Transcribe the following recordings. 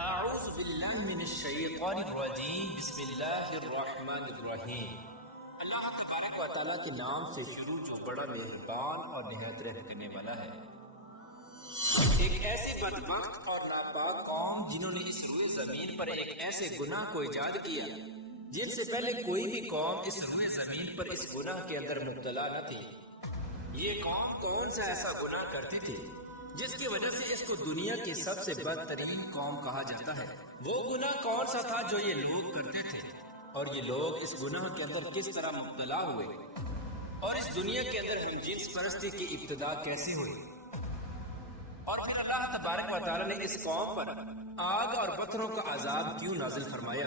اعوذ باللہ من الشیطان الرجیم بسم اللہ الرحمن الرحیم۔ اللہ تبارک و تعالیٰ کے نام سے شروع جو بڑا مہربان اور نہایت رحم کرنے والا ہے۔ ایک ایسی بدبخت اور ناپاک قوم جنہوں نے اس روئے زمین پر ایک ایسے گناہ کو ایجاد کیا جن سے پہلے کوئی بھی قوم اس روئے زمین پر اس گناہ کے اندر مبتلا نہ تھی۔ یہ قوم کون سا ایسا گناہ کرتی تھی جس کی وجہ سے اس کو دنیا کی سب سے بدترین قوم کہا جاتا ہے؟ وہ گناہ کون سا تھا جو یہ لوگ کرتے تھے، اور یہ لوگ اس گناہ کے اندر کس طرح مبتلا ہوئے، اور اس دنیا کے اندر ہم جنس پرستی کی ابتدا کیسے ہوئی، اور پھر اللہ تبارک و تعالیٰ نے اس قوم پر آگ اور پتھروں کا عذاب کیوں نازل فرمایا،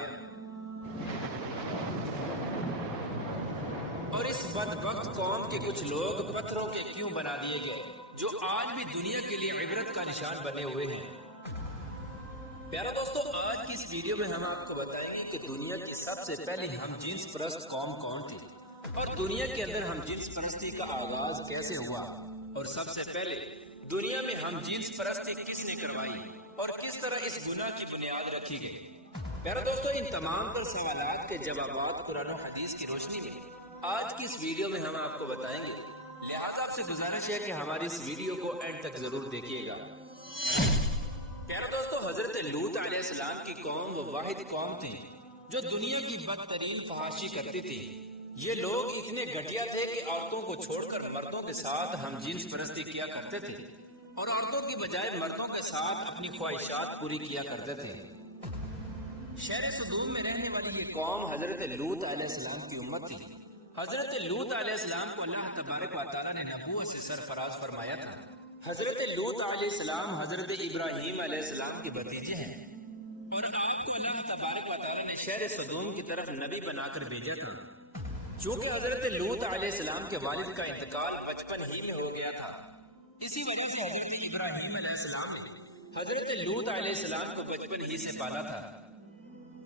اور اس بدبخت قوم کے کچھ لوگ پتھروں کے کیوں بنا دیے گئے جو آج بھی دنیا کے لیے عبرت کا نشان بنے ہوئے ہیں۔ پیارا دوستو، آج کی اس ویڈیو میں ہم آپ کو بتائیں گے کہ دنیا کی سب سے پہلے ہم جنس پرست قوم کون تھی، اور دنیا کے اندر ہم جنس پرستی کا آغاز کیسے ہوا، اور سب سے پہلے دنیا میں ہم جنس پرستی کس نے کروائی، اور کس طرح اس گناہ کی بنیاد رکھی گئی۔ پیارا دوستو، ان تمام پر سوالات کے جوابات قرآن و حدیث کی روشنی میں آج کی اس ویڈیو میں ہم آپ کو بتائیں گے، لہٰذا آپ سے گزارش ہے کہ ہماری اس ویڈیو کو اینڈ تک ضرور دیکھیے گا۔ پیارا دوستو، حضرت لوط علیہ السلام کی قوم وہ واحد قوم تھی جو دنیا کی بدترین فحاشی کرتی تھی۔ یہ لوگ اتنے گھٹیا تھے کہ عورتوں کو چھوڑ کر مردوں کے ساتھ ہم جنس پرستی کیا کرتے تھے، اور عورتوں کی بجائے مردوں کے ساتھ اپنی خواہشات پوری کیا کرتے تھے۔ شہر سدوم میں رہنے والی یہ قوم حضرت لوط علیہ السلام کی امت تھی۔ حضرت لوط علیہ السلام کو اللہ تبارک و تعالیٰ نے نبوت سے سرفراز فرمایا تھا۔ حضرت لوط علیہ السلام حضرت ابراہیم علیہ السلام کے بھتیجے ہیں، اور آپ کو اللہ تبارک و تعالیٰ نے شہر سدوم کی طرف نبی بنا کر بھیجا تھا۔ چونکہ حضرت لوط علیہ السلام کے والد کا انتقال بچپن ہی میں ہو گیا تھا، اسی وجہ سے حضرت ابراہیم علیہ السلام نے حضرت لوط علیہ السلام کو بچپن ہی سے پالا تھا،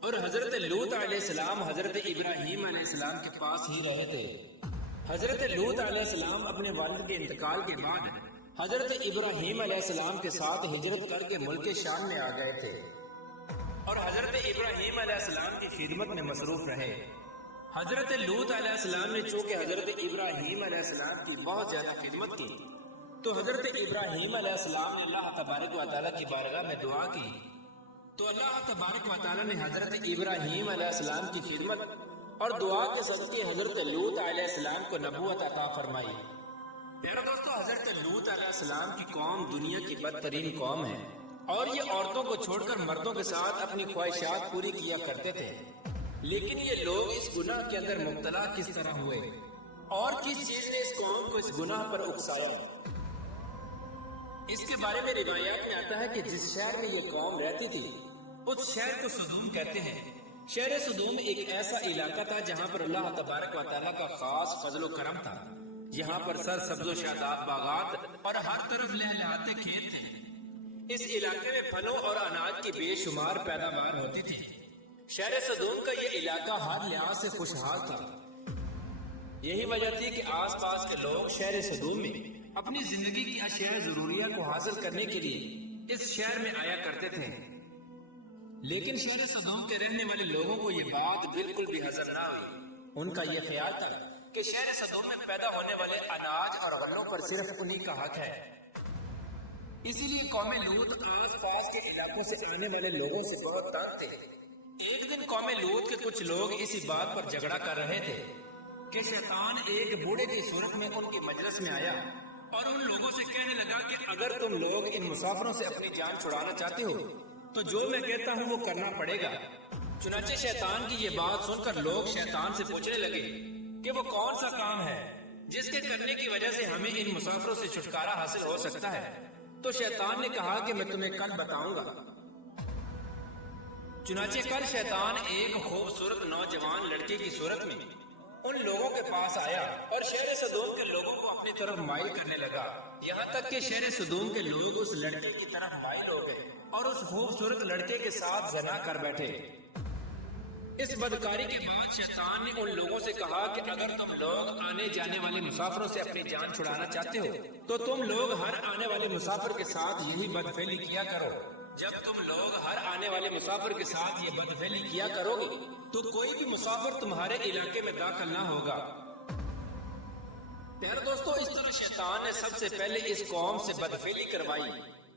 اور حضرت لوط علیہ السلام حضرت ابراہیم علیہ السلام کے پاس ہی رہے تھے۔ حضرت لوط علیہ السلام اپنے والد کے انتقال کے بعد حضرت ابراہیم علیہ السلام کے ساتھ ہجرت کر کے ملک شام میں آ گئے تھے، اور حضرت ابراہیم علیہ السلام کی خدمت میں مصروف رہے۔ حضرت لوط علیہ السلام نے چونکہ حضرت ابراہیم علیہ السلام کی بہت زیادہ خدمت کی، تو حضرت ابراہیم علیہ السلام نے اللہ تبارک و تعالیٰ کی بارگاہ میں دعا کی، تو اللہ تبارک و تعالیٰ نے حضرت ابراہیم علیہ السلام کی خدمت اور دعا کے صدقے حضرت لوط علیہ السلام کو نبوت عطا فرمائی۔ پیارا دوستو، حضرت لوط علیہ السلام کی قوم دنیا کی بدترین قوم ہے، اور یہ عورتوں کو چھوڑ کر مردوں کے ساتھ اپنی خواہشات پوری کیا کرتے تھے۔ لیکن یہ لوگ اس گناہ کے اندر مبتلا کس طرح ہوئے، اور کس چیز نے اس قوم کو اس گناہ پر اکسایا؟ اس کے بارے میں روایات میں آتا ہے کہ جس شہر میں یہ قوم رہتی تھی اس شہر کو سدوم کہتے ہیں۔ شہر سدوم ایک ایسا علاقہ تھا جہاں پر اللہ تبارک و تعالیٰ کا خاص فضل و کرم تھا۔ یہاں پر سر سبز و شاداب باغات اور ہر طرف لہلہاتے کھیت تھے۔ اس علاقے میں پھلوں اور اناج کی بے شمار پیداوار ہوتی تھی۔ شہر سدوم کا یہ علاقہ ہر لحاظ سے خوشحال تھا۔ یہی وجہ تھی کہ آس پاس کے لوگ شہر سدوم میں اپنی زندگی کی اشیاء ضروریہ کو حاصل کرنے کے لیے اس شہر میں آیا کرتے تھے۔ لیکن شہر سدوم کے رہنے والے لوگوں کو یہ بات بالکل بھی ہضم نہ ہوئی۔ ان کا یہ خیال تھا کہ شہر سدوم میں پیدا ہونے والے اناج اور غلوں پر صرف انہی کا حق ہے، اسی لیے قوم لوط آس پاس کے علاقوں سے آنے والے لوگوں سے بہت تنگ تھے۔ ایک دن قوم لوط کے کچھ لوگ اسی بات پر جھگڑا کر رہے تھے کہ شیطان ایک بوڑھے کی صورت میں ان کی مجلس میں آیا اور ان لوگوں سے کہنے لگا کہ اگر تم لوگ ان مسافروں سے اپنی جان چھڑانا چاہتے ہو تو جو میں کہتا ہوں وہ کرنا پڑے گا۔ چنانچہ شیطان کی یہ بات سن کر لوگ شیطان سے پوچھنے لگے کہ وہ کون سا کام ہے جس کے کرنے کی وجہ سے ہمیں ان مسافروں سے چھٹکارا حاصل ہو سکتا ہے۔ تو شیطان نے کہا کہ میں تمہیں کل بتاؤں گا۔ چنانچہ کل شیطان ایک خوبصورت نوجوان لڑکے کی صورت میں ان لوگوں کے پاس آیا اور شہر سدوم کے لوگوں کو اپنی طرف مائل کرنے لگا، یہاں تک کہ شہر سدوم کے لوگ اس لڑکے کی طرف مائل ہو گئے اور اس خوبصورت لڑکے کے ساتھ زنا کر بیٹھے۔ اس بدکاری کے بعد شیطان نے ان لوگوں سے کہا کہ اگر تم لوگ آنے جانے والے مسافروں سے اپنی جان چھڑانا چاہتے ہو تو تم لوگ ہر آنے والے مسافر کے ساتھ یہی بدفعلی کیا کرو۔ جب تم لوگ ہر آنے والے مسافر کے ساتھ یہ بدفعلی کیا کرو گے تو کوئی بھی مسافر تمہارے علاقے میں داخل نہ ہوگا۔ پیارے دوستو، اس طرح شیطان نے سب سے پہلے اس قوم سے بدفعلی کروائی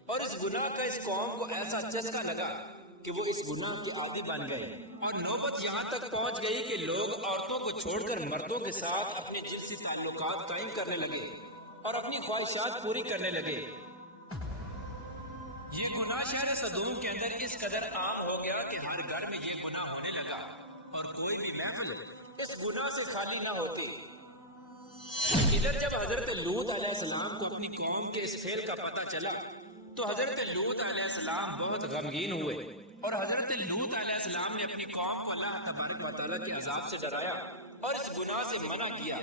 اور اس گناہ کا اس قوم کو ایسا چسکا لگا کہ وہ اس گناہ کے عادی بن گئے، اور نوبت یہاں تک پہنچ گئی کہ لوگ عورتوں کو چھوڑ کر مردوں کے ساتھ اپنے جنسی تعلقات قائم کرنے لگے اور اپنی خواہشات پوری کرنے لگے۔ یہ گناہ شہر صدوم کے اندر اس قدر عام ہو گیا کہ ہر گھر میں یہ گناہ ہونے لگا اور کوئی بھی محفل اس گناہ سے خالی نہ ہوتی۔ ادھر جب حضرت لوط علیہ السلام کو اپنی قوم کے اس فعل کا پتہ چلا تو حضرت لوط علیہ السلام بہت غمگین ہوئے، اور حضرت لوط علیہ السلام نے اپنی قوم کو اللہ تبارک و تعالیٰ کے عذاب سے ڈرایا اور اس گناہ سے منع کیا،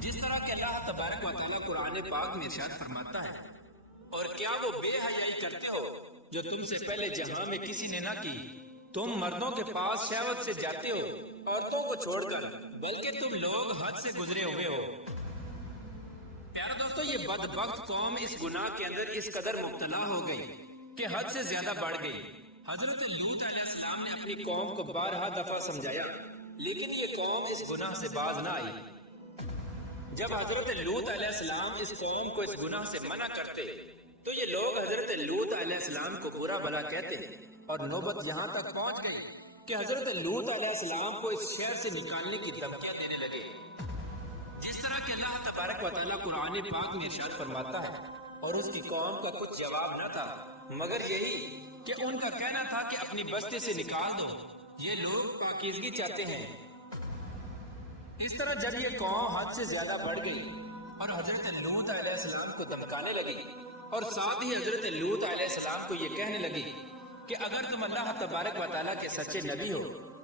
جس طرح کہ اللہ تبارک و تعالیٰ قرآن پاک میں ارشاد فرماتا ہے، اور کیا وہ بے حیائی کرتے ہو جو تم سے پہلے جہاں میں کسی نے نہ کی؟ تم مردوں کے پاس شہوت سے جاتے ہو عورتوں کو چھوڑ کر، بلکہ تم لوگ حد سے گزرے ہوئے ہو۔ پیارے دوستو، یہ بدبخت قوم اس گناہ کے اندر اس قدر مبتلا ہو گئی کہ حد سے زیادہ بڑھ گئی۔ حضرت لوط علیہ السلام نے اپنی قوم کو بارہا دفعہ سمجھایا، لیکن یہ قوم اس گناہ سے باز نہ آئی۔ جب حضرت لوط علیہ السلام اس قوم کو اس گناہ سے منع کرتے تو یہ لوگ حضرت لوط علیہ السلام کو برا بھلا کہتے، اور نوبت یہاں تک پہنچ گئی کہ حضرت لوط علیہ السلام کو اس شہر سے نکالنے کی دھمکیاں دینے لگے، جس طرح کہ اللہ تبارک و تعالیٰ قرآن پاک میں ارشاد فرماتا ہے، اور اس کی قوم کا کچھ جواب نہ تھا مگر یہی کہ ان کا کہنا تھا کہ اپنی بستی سے نکال دو، یہ لوگ پاکیزگی چاہتے ہیں۔ اس طرح جب یہ قوم حد سے زیادہ بڑھ گئی اور حضرت لوط علیہ السلام کو دھمکانے لگی، اور ساتھ ہی حضرت لوط علیہ السلام کو یہ کہنے لگی کہ اگر تم اللہ تبارک و تعالیٰ کے سچے نبی ہو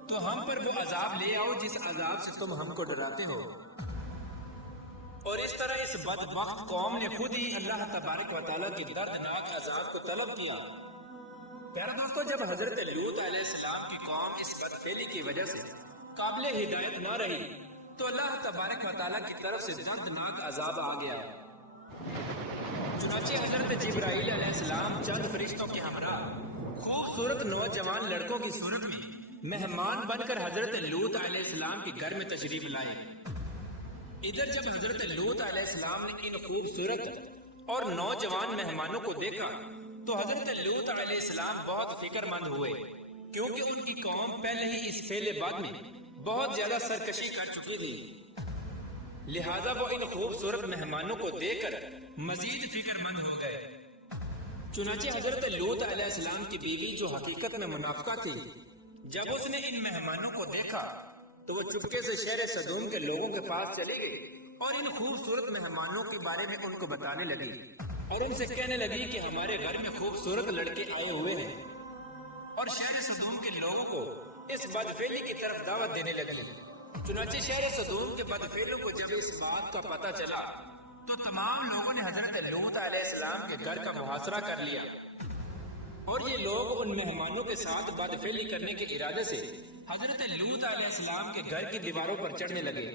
تو ہم پر وہ عذاب لے آؤ جس عذاب سے تم ہم کو ڈراتے ہو، اور اس طرح اس بدبخت قوم نے خود ہی اللہ تبارک و تعالیٰ کی دردناک عذاب کو طلب کیا۔ پیارے دوستو، جب حضرت لوط علیہ السلام کی قوم اس بدفعلی کی وجہ سے قابل ہدایت نہ رہی تو اللہ تبارک و تعالیٰ کی طرف سے دردناک عذاب آ گیا۔ چنانچہ حضرت جبرائیل علیہ السلام چند فرشتوں کے ہمراہ خوبصورت نوجوان لڑکوں کی صورت میں مہمان بن کر حضرت لوط علیہ السلام کے گھر میں تشریف لائے۔ ادھر جب حضرت لوط علیہ السلام نے ان خوبصورت اور نوجوان مہمانوں کو دیکھا تو حضرت لوط علیہ السلام بہت فکر مند ہوئے، کیونکہ ان کی قوم پہلے ہی اس فعل بد میں بہت زیادہ سرکشی کر چکی تھی، لہٰذا وہ ان خوبصورت مہمانوں کو دیکھ کر مزید فکر مند ہو گئے۔ چنانچہ حضرت لوط علیہ السلام کی بیوی جو حقیقت میں منافقہ تھی، جب اس نے ان مہمانوں کو دیکھا تو وہ چپکے سے شہر صدوم کے لوگوں کے پاس چلی گئی اور ان خوبصورت مہمانوں کے بارے میں ان کو بتانے لگی اور ان سے کہنے لگی کہ ہمارے گھر میں خوبصورت لڑکے آئے ہوئے ہیں، اور شہر صدوم کے لوگوں کو اس بدفعلی کی طرف دعوت دینے لگی۔ چنانچہ شہر صدوم کے بدفعلوں کو جب اس بات کا پتہ چلا تو تمام لوگوں نے حضرت لوط علیہ السلام کے گھر کا محاصرہ کر لیا، اور یہ لوگ ان مہمانوں کے ساتھ بدفعلی کرنے کے ارادے سے حضرت لوط علیہ السلام کے گھر کی دیواروں پر چڑھنے لگے۔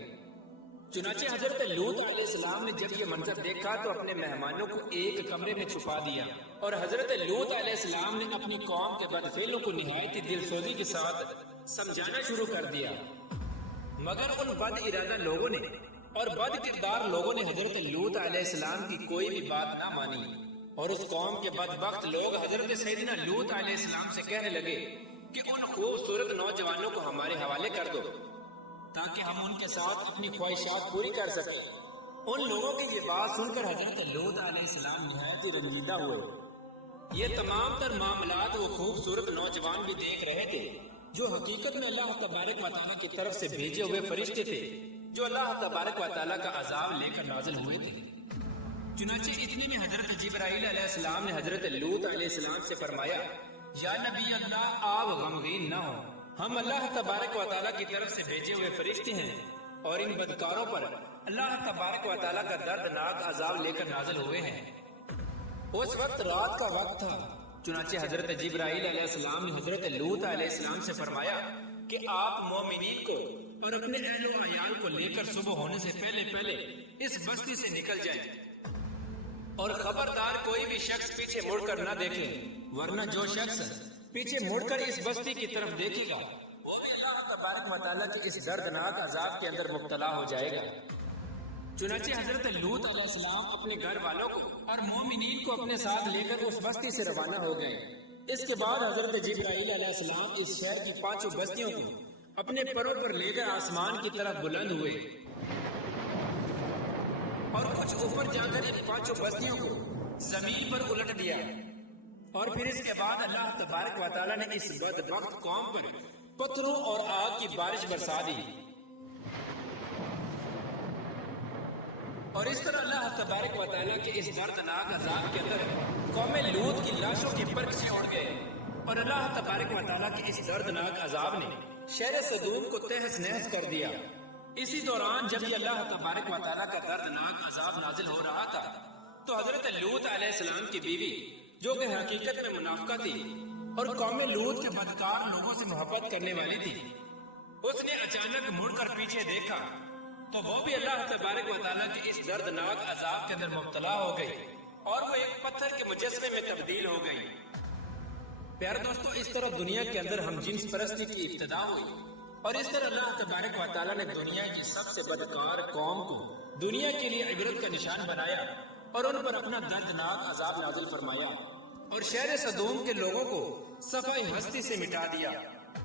چنانچہ حضرت لوط علیہ السلام نے جب یہ منظر دیکھا تو اپنے مہمانوں کو ایک کمرے میں چھپا دیا، اور حضرت لوط علیہ السلام نے اپنی قوم کے بدفعلوں کو نہایت دل سوزی کے ساتھ سمجھانا شروع کر دیا، مگر ان بد ارادہ لوگوں نے اور بد کردار لوگوں نے حضرت لوط علیہ السلام کی کوئی بھی بات نہ مانی، اور اس قوم کے بدبخت لوگ حضرت سیدنا لوط علیہ السلام سے کہنے لگے کہ ان خوبصورت نوجوانوں کو ہمارے حوالے کر دو تاکہ ہم ان کے ساتھ اپنی خواہشات پوری کر سکیں۔ ان لوگوں کی یہ بات سن کر حضرت لوط علیہ السلام نہایت ہی رنجیدہ ہوئے۔ یہ تمام تر معاملات وہ خوبصورت نوجوان بھی دیکھ رہے تھے جو حقیقت میں اللہ تبارک و تعالیٰ کی طرف سے بھیجے ہوئے فرشتے تھے، جو اللہ تبارک و تعالیٰ کا عذاب لے کر نازل ہوئے تھے۔ چنانچہ اتنی میں حضرت جبرائیل علیہ السلام نے حضرت لوط علیہ السلام سے فرمایا، یا نبی اللہ، آپ غمگین نہ ہو، ہم اللہ تبارک و تعالیٰ کی طرف سے بھیجے ہوئے فرشتے ہیں، اور ان بدکاروں پر اللہ تبارک و تعالیٰ کا دردناک عذاب لے کر نازل ہوئے ہیں۔ اس وقت رات کا وقت تھا، چنانچہ حضرت جبرائیل علیہ السلام نے حضرت لوط علیہ السلام سے فرمایا کہ آپ مومنین کو اور اپنے اہل و عیال کو لے کر صبح ہونے سے پہلے پہلے اس بستی سے نکل جائیں، اور خبردار کوئی بھی شخص پیچھے مڑ کر نہ دیکھے، ورنہ جو شخص پیچھے مڑ کر اس بستی کی طرف دیکھے گا وہ بھی اللہ تبارک و تعالیٰ کے اس دردناک عذاب کے اندر مبتلا ہو جائے گا۔ چنانچہ حضرت لوط علیہ السلام اپنے گھر والوں کو اور مومنین کو اپنے ساتھ لے کر اس بستی سے روانہ ہو گئے۔ اس کے بعد حضرت جبرائیل علیہ السلام اس شہر کی 5 بستیوں کو اپنے پروں پر لے کر آسمان کی طرف بلند ہوئے اور کچھ اوپر جا کر ان 5 بستیوں کو زمین پر الٹ دیا، اور پھر اس کے بعد اللہ تبارک و تعالیٰ نے اس بدبخت قوم پر پتھروں اور آگ کی بارش برسا دی، اور اس طرح اللہ تبارک و تعالیٰ کے اس دردناک عذاب کے اندر قوم لوط کی لاشوں کی برکسیں اڑ گئے، اور اللہ تبارک و تعالیٰ کے اس دردناک عذاب نے شہر سدوم کو تہس نہس کر دیا۔ اسی دوران جب یہ اللہ تبارک و تعالیٰ کا دردناک عذاب نازل ہو رہا تھا تو حضرت لوط علیہ السلام کی بیوی جو کہ حقیقت میں منافقہ تھی اور قوم لوط کے بدکار لوگوں سے محبت کرنے والی تھی، اس نے اچانک مڑ کر پیچھے دیکھا تو وہ بھی اللہ تبارک و تعالیٰ کے اس دردناک عذاب کے اندر مبتلا ہو گئی اور وہ ایک پتھر کے مجسمے میں تبدیل ہو گئی۔ پیارے دوستو، اس طرح دنیا کے اندر ہم جنس پرستی کی ابتدا ہوئی، اور اس طرح اللہ تبارک و تعالیٰ نے دنیا کی سب سے بدکار قوم کو دنیا کے لیے عبرت کا نشان بنایا اور ان پر اپنا دردناک عذاب نازل فرمایا اور شہر سدوم کے لوگوں کو صفائی ہستی سے مٹا دیا۔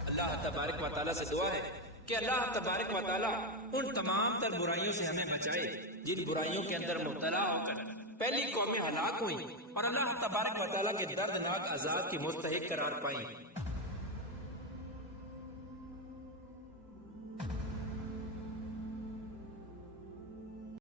اللہ تبارک و تعالیٰ سے دعا ہے کہ اللہ تبارک و تعالیٰ ان تمام تر برائیوں سے ہمیں بچائے جن برائیوں کے اندر مبتلا ہو کر پہلی قومیں ہلاک ہوئیں اور اللہ تبارک و تعالیٰ کے دردناک عذاب کی مستحق قرار پائیں۔